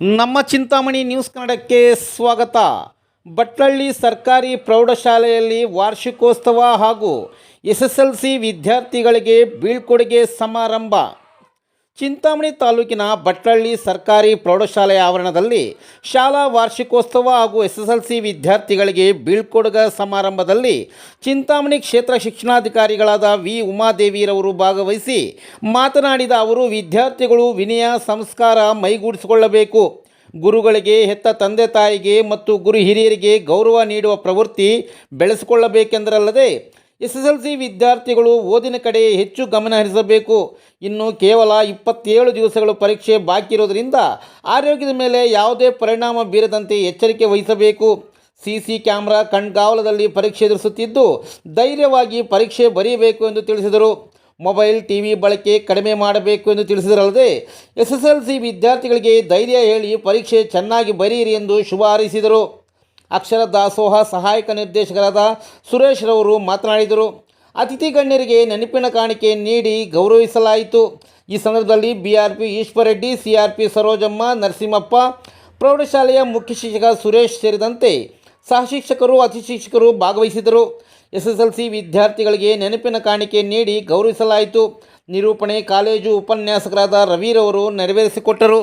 ನಮ್ಮ ಚಿಂತಾಮಣಿ ನ್ಯೂಸ್ ಕನ್ನಡಕ್ಕೆ ಸ್ವಾಗತ. ಭಟ್ಲಳ್ಳಿ ಸರ್ಕಾರಿ ಪ್ರೌಢಶಾಲೆಯಲ್ಲಿ ವಾರ್ಷಿಕೋತ್ಸವ ಹಾಗೂ SSLC ವಿದ್ಯಾರ್ಥಿಗಳಿಗೆ ಬೀಳ್ಕೊಡುಗೆ ಸಮಾರಂಭ. ಚಿಂತಾಮಣಿ ತಾಲೂಕಿನ ಭಟ್ಲಳ್ಳಿ ಸರ್ಕಾರಿ ಪ್ರೌಢಶಾಲೆಯ ಆವರಣದಲ್ಲಿ ಶಾಲಾ ವಾರ್ಷಿಕೋತ್ಸವ ಹಾಗೂ SSLC ವಿದ್ಯಾರ್ಥಿಗಳಿಗೆ ಬೀಳ್ಕೊಡುಗೆ ಸಮಾರಂಭದಲ್ಲಿ ಚಿಂತಾಮಣಿ ಕ್ಷೇತ್ರ ಶಿಕ್ಷಣಾಧಿಕಾರಿಗಳಾದ ವಿ ಉಮಾದೇವಿರವರು ಭಾಗವಹಿಸಿ ಮಾತನಾಡಿದ ಅವರು, ವಿದ್ಯಾರ್ಥಿಗಳು ವಿನಯ ಸಂಸ್ಕಾರ ಮೈಗೂಡಿಸಿಕೊಳ್ಳಬೇಕು. ಗುರುಗಳಿಗೆ, ಹೆತ್ತ ತಂದೆ ತಾಯಿಗೆ ಮತ್ತು ಗುರು ಹಿರಿಯರಿಗೆ ಗೌರವ ನೀಡುವ ಪ್ರವೃತ್ತಿ ಬೆಳೆಸಿಕೊಳ್ಳಬೇಕೆಂದರಲ್ಲದೆ SSLC ವಿದ್ಯಾರ್ಥಿಗಳು ಓದಿನ ಕಡೆ ಹೆಚ್ಚು ಗಮನ ಹರಿಸಬೇಕು. ಇನ್ನು ಕೇವಲ 27 ದಿವಸಗಳು ಪರೀಕ್ಷೆ ಬಾಕಿ ಇರೋದರಿಂದ ಆರೋಗ್ಯದ ಮೇಲೆ ಯಾವುದೇ ಪರಿಣಾಮ ಬೀರದಂತೆ ಎಚ್ಚರಿಕೆ ವಹಿಸಬೇಕು. CC ಕ್ಯಾಮೆರಾ ಕಣ್ಗಾವಲದಲ್ಲಿ ಪರೀಕ್ಷೆ ಎದುರಿಸುತ್ತಿದ್ದು ಧೈರ್ಯವಾಗಿ ಪರೀಕ್ಷೆ ಬರೆಯಬೇಕು ಎಂದು ತಿಳಿಸಿದರು. ಮೊಬೈಲ್, ಟಿವಿ ಬಳಕೆ ಕಡಿಮೆ ಮಾಡಬೇಕು ಎಂದು ತಿಳಿಸಿದರಲ್ಲದೆ SSLC ವಿದ್ಯಾರ್ಥಿಗಳಿಗೆ ಧೈರ್ಯ ಹೇಳಿ ಪರೀಕ್ಷೆ ಚೆನ್ನಾಗಿ ಬರೆಯಿರಿ ಎಂದು ಶುಭ ಹಾರೈಸಿದರು. ಅಕ್ಷರ ದಾಸೋಹ ಸಹಾಯಕ ನಿರ್ದೇಶಕರಾದ ಸುರೇಶ್ ರವರು ಮಾತನಾಡಿದರು. ಅತಿಥಿ ಗಣ್ಯರಿಗೆ ನೆನಪಿನ ಕಾಣಿಕೆ ನೀಡಿ ಗೌರವಿಸಲಾಯಿತು. ಈ ಸಂದರ್ಭದಲ್ಲಿ BRP ಈಶ್ವರರೆಡ್ಡಿ, CRP ಸರೋಜಮ್ಮ, ನರಸಿಂಹಪ್ಪ, ಪ್ರೌಢಶಾಲೆಯ ಮುಖ್ಯ ಶಿಕ್ಷಕ ಸುರೇಶ್ ಸೇರಿದಂತೆ ಸಹಶಿಕ್ಷಕರು, ಅತಿಶಿಕ್ಷಕರು ಭಾಗವಹಿಸಿದರು. SSLC ವಿದ್ಯಾರ್ಥಿಗಳಿಗೆ ನೆನಪಿನ ಕಾಣಿಕೆ ನೀಡಿ ಗೌರವಿಸಲಾಯಿತು. ನಿರೂಪಣೆ ಕಾಲೇಜು ಉಪನ್ಯಾಸಕರಾದ ರವಿರವರು ನೆರವೇರಿಸಿಕೊಟ್ಟರು.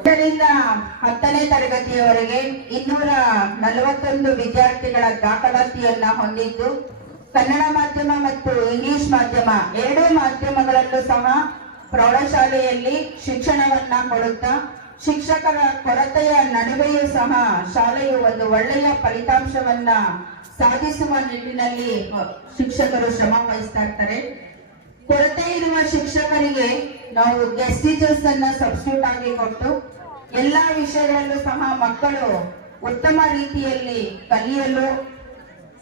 1ರಿಂದ 10ನೇ ತರಗತಿಯವರೆಗೆ 241 ವಿದ್ಯಾರ್ಥಿಗಳ ದಾಖಲಾತಿಯನ್ನ ಹೊಂದಿದ್ದು, ಕನ್ನಡ ಮಾಧ್ಯಮ ಮತ್ತು ಇಂಗ್ಲಿಷ್ ಮಾಧ್ಯಮ ಎರಡೂ ಮಾಧ್ಯಮಗಳಲ್ಲೂ ಸಹ ಪ್ರೌಢಶಾಲೆಯಲ್ಲಿ ಶಿಕ್ಷಣವನ್ನ ಕೊಡುತ್ತಾ, ಶಿಕ್ಷಕರ ಕೊರತೆಯ ನಡುವೆಯೂ ಸಹ ಶಾಲೆಯು ಒಂದು ಒಳ್ಳೆಯ ಫಲಿತಾಂಶವನ್ನ ಸಾಧಿಸುವ ನಿಟ್ಟಿನಲ್ಲಿ ಶಿಕ್ಷಕರು ಶ್ರಮ ವಹಿಸ್ತಾ ಇರ್ತಾರೆ. ಕೊರತೆ ಇರುವ ಶಿಕ್ಷಕರಿಗೆ ನಾವು ಗೆಸ್ಟ್ ಟೀಚರ್ಸ್ ಅನ್ನ ಸಬ್ಸ್ಟಿಟ್ಯೂಟ್ ಆಗಿ ಕೊಟ್ಟು ಎಲ್ಲಾ ವಿಷಯಗಳಲ್ಲೂ ಸಹ ಮಕ್ಕಳು ಉತ್ತಮ ರೀತಿಯಲ್ಲಿ ಕಲಿಯಲು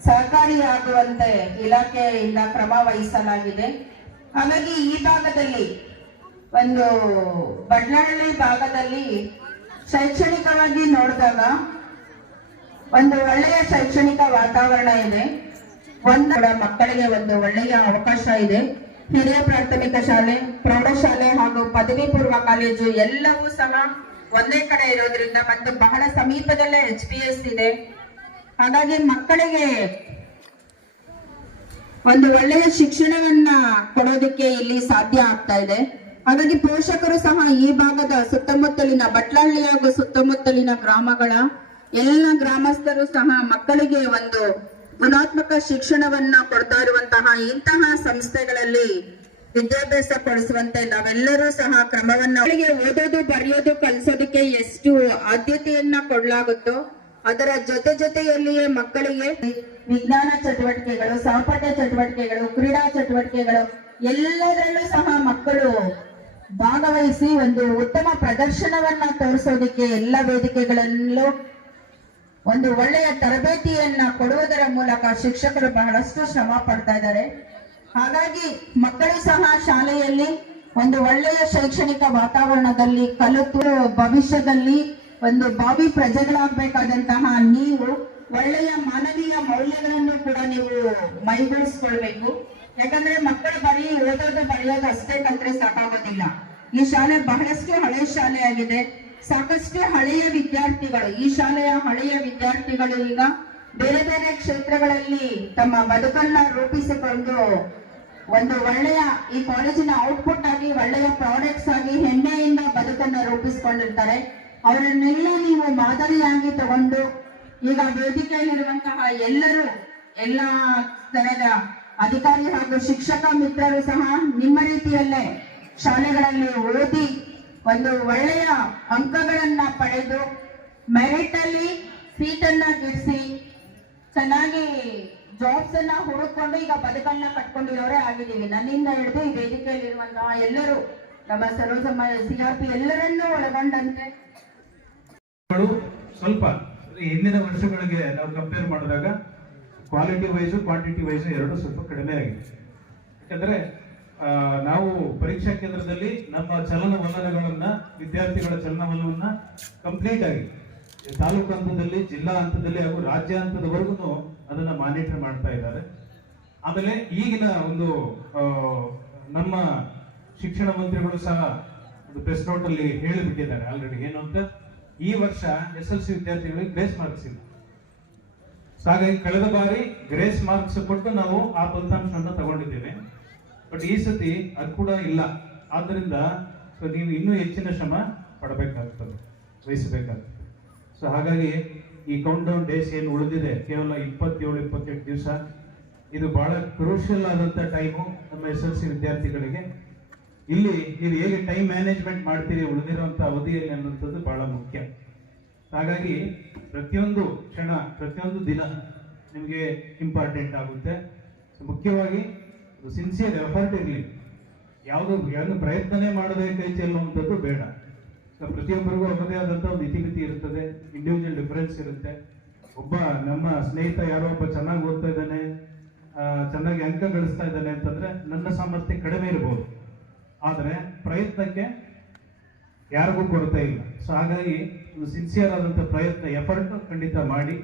ಸಹಕಾರಿಯಾಗುವಂತೆ ಇಲಾಖೆಯಿಂದ ಕ್ರಮ ವಹಿಸಲಾಗಿದೆ. ಹಾಗಾಗಿ ಈ ಭಾಗದಲ್ಲಿ ಒಂದು ಭಟ್ಲಳ್ಳಿ ಭಾಗದಲ್ಲಿ ಶೈಕ್ಷಣಿಕವಾಗಿ ನೋಡಿದಾಗ ಒಂದು ಒಳ್ಳೆಯ ಶೈಕ್ಷಣಿಕ ವಾತಾವರಣ ಇದೆ. ಮಕ್ಕಳಿಗೆ ಒಂದು ಒಳ್ಳೆಯ ಅವಕಾಶ ಇದೆ. ಹಿರಿಯ ಪ್ರಾಥಮಿಕ ಶಾಲೆ, ಪ್ರೌಢಶಾಲೆ ಹಾಗೂ ಪದವಿ ಪೂರ್ವ ಕಾಲೇಜು ಎಲ್ಲವೂ ಸಹ ಒಂದೇ ಕಡೆ ಇರೋದ್ರಿಂದ ಮತ್ತು ಬಹಳ ಸಮೀಪದಲ್ಲೇ HPS ಇದೆ. ಹಾಗಾಗಿ ಮಕ್ಕಳಿಗೆ ಒಂದು ಒಳ್ಳೆಯ ಶಿಕ್ಷಣವನ್ನ ಕೊಡೋದಕ್ಕೆ ಇಲ್ಲಿ ಸಾಧ್ಯ ಆಗ್ತಾ ಇದೆ. ಹಾಗಾಗಿ ಪೋಷಕರು ಸಹ ಈ ಭಾಗದ ಸುತ್ತಮುತ್ತಲಿನ ಭಟ್ಲಳ್ಳಿ ಹಾಗೂ ಸುತ್ತಮುತ್ತಲಿನ ಗ್ರಾಮಗಳ ಎಲ್ಲ ಗ್ರಾಮಸ್ಥರು ಸಹ ಮಕ್ಕಳಿಗೆ ಒಂದು ಗುಣಾತ್ಮಕ ಶಿಕ್ಷಣವನ್ನ ಕೊಡ್ತಾ ಇರುವಂತಹ ಇಂತಹ ಸಂಸ್ಥೆಗಳಲ್ಲಿ ವಿದ್ಯಾಭ್ಯಾಸ ಪಡಿಸುವಂತೆ ನಾವೆಲ್ಲರೂ ಸಹ ಕ್ರಮವನ್ನ ಓದೋದು, ಬರೆಯೋದು, ಕಲಿಸೋದಕ್ಕೆ ಎಷ್ಟು ಆದ್ಯತೆಯನ್ನ ಕೊಡಲಾಗುತ್ತೋ ಅದರ ಜೊತೆಯಲ್ಲಿಯೇ ಮಕ್ಕಳಿಗೆ ವಿಜ್ಞಾನ ಚಟುವಟಿಕೆಗಳು, ಸಹಪಾಠ ಚಟುವಟಿಕೆಗಳು, ಕ್ರೀಡಾ ಚಟುವಟಿಕೆಗಳು ಎಲ್ಲದರಲ್ಲೂ ಸಹ ಮಕ್ಕಳು ಭಾಗವಹಿಸಿ ಒಂದು ಉತ್ತಮ ಪ್ರದರ್ಶನವನ್ನ ತೋರಿಸೋದಕ್ಕೆ ಎಲ್ಲ ವೇದಿಕೆಗಳಲ್ಲೂ ಒಂದು ಒಳ್ಳೆಯ ತರಬೇತಿಯನ್ನ ಕೊಡುವುದರ ಮೂಲಕ ಶಿಕ್ಷಕರು ಬಹಳಷ್ಟು ಶ್ರಮ ಪಡ್ತಾ ಇದ್ದಾರೆ. ಹಾಗಾಗಿ ಮಕ್ಕಳು ಸಹ ಶಾಲೆಯಲ್ಲಿ ಒಂದು ಒಳ್ಳೆಯ ಶೈಕ್ಷಣಿಕ ವಾತಾವರಣದಲ್ಲಿ ಕಲಿತು ಭವಿಷ್ಯದಲ್ಲಿ ಒಂದು ಭಾವಿ ಪ್ರಜೆಗಳಾಗಬೇಕಾದಂತಹ ನೀವು ಒಳ್ಳೆಯ ಮಾನವೀಯ ಮೌಲ್ಯಗಳನ್ನು ಕೂಡ ನೀವು ಮೈಗೂಡಿಸ್ಕೊಳ್ಬೇಕು. ಯಾಕಂದ್ರೆ ಮಕ್ಕಳು ಬರೀ ಓದೋದು ಬರೆಯೋದು ಅಷ್ಟೇ ಕಲ್ತ್ರೆ ಸಾಕಾಗೋದಿಲ್ಲ. ಈ ಶಾಲೆ ಬಹಳಷ್ಟು ಹಳೆ ಶಾಲೆ ಆಗಿದೆ. ಸಾಕಷ್ಟು ಹಳೆಯ ವಿದ್ಯಾರ್ಥಿಗಳು, ಈ ಶಾಲೆಯ ಹಳೆಯ ವಿದ್ಯಾರ್ಥಿಗಳು ಈಗ ಬೇರೆ ಬೇರೆ ಕ್ಷೇತ್ರಗಳಲ್ಲಿ ತಮ್ಮ ಬದುಕನ್ನ ರೂಪಿಸಿಕೊಂಡು ಒಂದು ಒಳ್ಳೆಯ ಈ ಕಾಲೇಜಿನ ಔಟ್ಪುಟ್ ಆಗಿ ಒಳ್ಳೆಯ ಪ್ರಾಡಕ್ಟ್ಸ್ ಆಗಿ ಹೆಮ್ಮೆಯಿಂದ ಬದುಕನ್ನ ರೂಪಿಸಿಕೊಂಡಿರ್ತಾರೆ. ಅವರನ್ನೆಲ್ಲ ನೀವು ಮಾದರಿಯಾಗಿ ತಗೊಂಡು ಈಗ ವೇದಿಕೆಯಲ್ಲಿರುವಂತಹ ಎಲ್ಲರೂ, ಎಲ್ಲ ತರದ ಅಧಿಕಾರಿ ಹಾಗೂ ಶಿಕ್ಷಕ ಮಿತ್ರರು ಸಹ ನಿಮ್ಮ ರೀತಿಯಲ್ಲೇ ಶಾಲೆಗಳಲ್ಲಿ ಓದಿ ಒಂದು ಒಳ್ಳೆಯ ಅಂಕಗಳನ್ನ ಪಡೆದು ಮೆರಿಟ್ ಅಲ್ಲಿ ಸೀಟನ್ನ ಗಿಡಿಸಿ ಚೆನ್ನಾಗಿ ಜಾಬ್ಸ್ ಅನ್ನ ಹುಡುಕೊಂಡು ಈಗ ಬದುಕನ್ನ ಕಟ್ಕೊಂಡಿರೋರೇ ಆಗಿದ್ದೀವಿ. ನನ್ನಿಂದ ಹಿಡಿದು ಈ ವೇದಿಕೆಯಲ್ಲಿರುವಂತಹ ಎಲ್ಲರೂ, ನಮ್ಮ ಸರೋಜಮ್ಮ, CRP ಎಲ್ಲರನ್ನೂ ಒಳಗೊಂಡಂತೆ ಸ್ವಲ್ಪ ಹಿಂದಿನ ವರ್ಷಗಳಿಗೆ ನಾವು ಕಂಪೇರ್ ಮಾಡಿದಾಗ ಕ್ವಾಲಿಟಿ ವೈಸು ಕ್ವಾಂಟಿಟಿ ವೈಸು ಎರಡು ಸ್ವಲ್ಪ ಕಡಿಮೆ ಆಗಿದೆ. ಯಾಕಂದ್ರೆ ನಾವು ಪರೀಕ್ಷಾ ಕೇಂದ್ರದಲ್ಲಿ ನಮ್ಮ ಚಲನವಲನಗಳನ್ನ, ವಿದ್ಯಾರ್ಥಿಗಳ ಚಲನವಲನವನ್ನ ಕಂಪ್ಲೀಟ್ ಆಗಿ ತಾಲೂಕು ಹಂತದಲ್ಲಿ, ಜಿಲ್ಲಾ ಹಂತದಲ್ಲಿ ಹಾಗೂ ರಾಜ್ಯ ಹಂತದವರೆಗೂ ಅದನ್ನ ಮಾನಿಟರ್ ಮಾಡ್ತಾ ಇದ್ದಾರೆ. ಆಮೇಲೆ ಈಗಿನ ಒಂದು ನಮ್ಮ ಶಿಕ್ಷಣ ಮಂತ್ರಿಗಳು ಸಹ ಪ್ರೆಸ್ ನೋಟ್ ಅಲ್ಲಿ ಹೇಳಿಬಿಟ್ಟಿದ್ದಾರೆ ಆಲ್ರೆಡಿ. ಏನು ಅಂತ, ಈ ವರ್ಷ SLC ವಿದ್ಯಾರ್ಥಿಗಳಿಗೆ ಗ್ರೇಸ್ ಮಾರ್ಕ್ಸ್ ಇಲ್ಲ. ಸೊ ಹಾಗಾಗಿ ಕಳೆದ ಬಾರಿ ಗ್ರೇಸ್ ಮಾರ್ಕ್ಸ್ ಕೊಟ್ಟು ನಾವು ಆ ಫಲಿತಾಂಶವನ್ನು ತಗೊಂಡಿದ್ದೇವೆ. ಬಟ್ ಈ ಸತಿ ಅದು ಕೂಡ ಇಲ್ಲ. ಆದ್ದರಿಂದ ಸೊ ನೀವು ಇನ್ನೂ ಹೆಚ್ಚಿನ ಶ್ರಮ ಪಡಬೇಕಾಗ್ತದೆ, ವಹಿಸಬೇಕಾಗ್ತದೆ. ಸೊ ಹಾಗಾಗಿ ಈ ಕೌಂಟ್ ಡೌನ್ ಡೇಸ್ ಏನು ಉಳಿದಿದೆ, ಕೇವಲ 27-28 ದಿವಸ, ಇದು ಬಹಳ ಕ್ರೂಷಿಯಲ್ ಆದಂತ ಟೈಮು ನಮ್ಮ SLC ವಿದ್ಯಾರ್ಥಿಗಳಿಗೆ. ಇಲ್ಲಿ ನೀವು ಹೇಗೆ ಟೈಮ್ ಮ್ಯಾನೇಜ್ಮೆಂಟ್ ಮಾಡ್ತೀರಿ ಉಳಿದಿರುವಂತ ಅವಧಿಯಲ್ಲಿ ಅನ್ನುವಂಥದ್ದು ಬಹಳ ಮುಖ್ಯ. ಹಾಗಾಗಿ ಪ್ರತಿಯೊಂದು ಕ್ಷಣ, ಪ್ರತಿಯೊಂದು ದಿನ ನಿಮಗೆ ಇಂಪಾರ್ಟೆಂಟ್ ಆಗುತ್ತೆ. ಮುಖ್ಯವಾಗಿ ಸಿನ್ಸಿಯರ್ ಎಫರ್ಟ್ ಇರಲಿ, ಯಾವುದು ಪ್ರಯತ್ನನೇ ಮಾಡದೆ ಕೈ ಚೆಲ್ಲುವಂಥದ್ದು ಬೇಡ. ಸೊ ಪ್ರತಿಯೊಬ್ಬರಿಗೂ ಅವರದೇ ಆದಂಥ ಒಂದು ಇತಿಮಿತಿ ಇರುತ್ತದೆ, ಇಂಡಿವಿಜುವಲ್ ಡಿಫರೆನ್ಸ್ ಇರುತ್ತೆ. ಒಬ್ಬ ನಮ್ಮ ಸ್ನೇಹಿತ ಯಾರೋ ಒಬ್ಬ ಚೆನ್ನಾಗಿ ಓದ್ತಾ ಇದ್ದಾನೆ, ಚೆನ್ನಾಗಿ ಅಂಕ ಗಳಿಸ್ತಾ ಇದ್ದಾನೆ ಅಂತಂದ್ರೆ ನನ್ನ ಸಾಮರ್ಥ್ಯ ಕಡಿಮೆ ಇರಬಹುದು, ಆದರೆ ಪ್ರಯತ್ನಕ್ಕೆ ಯಾರಿಗೂ ಕೊರತೆ ಇಲ್ಲ. ಸೊ ಹಾಗಾಗಿ ಒಂದು ಸಿನ್ಸಿಯರ್ ಆದಂಥ ಪ್ರಯತ್ನ, ಎಫರ್ಟ್ ಖಂಡಿತ ಮಾಡಿ.